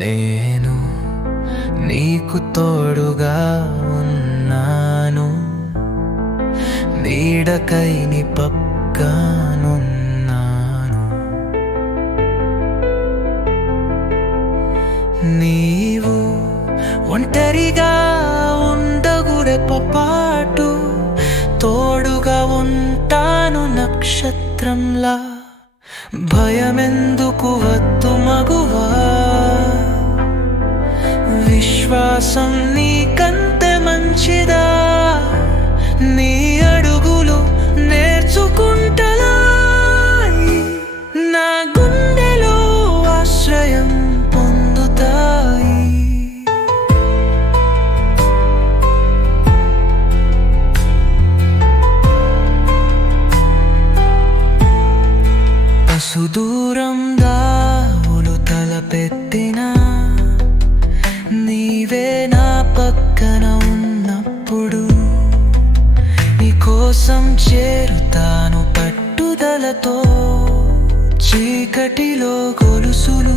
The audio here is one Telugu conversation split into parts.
నేను నీకు తోడుగా ఉన్నాను. నీడకైని పక్కనున్నాను. నీవు ఒంటరిగా ఉండగురెపపాటు తోడుగా ఉంటాను నక్షత్రంలా. భయమెందుకు వద్దు మగువా? విశ్వాసం నీకంతే మంచిదా? నీ అడుగులు నేర్చుకుంటలా? నా గుండెలో ఆశ్రయం పొందుతాయి. సుదూరం దావులు నీ నీవే నా పక్కన ఉన్నప్పుడు నీకోసం చేరుతాను పట్టుదలతో. చీకటిలో గొలుసులు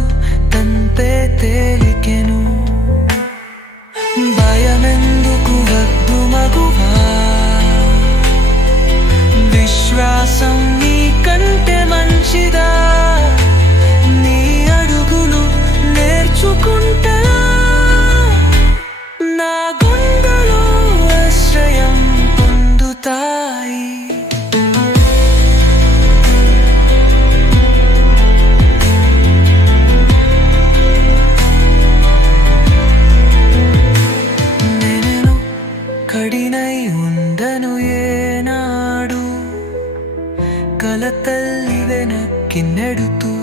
తంపే తేలికెను. భయమెందుకు వద్దు మగువా? విశ్వాసం കലത്തല്ലിതനക്കിന്നെടുത്തു.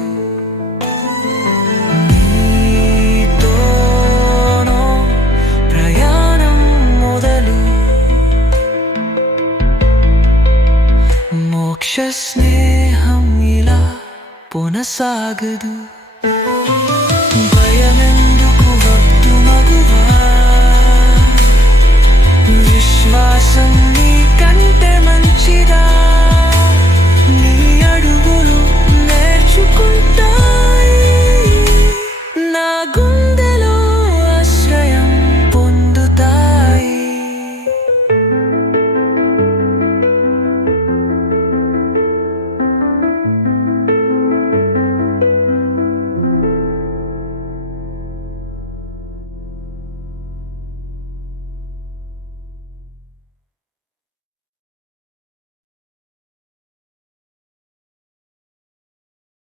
മോക്ഷസ്നേഹം ഇല പുനസാകതു.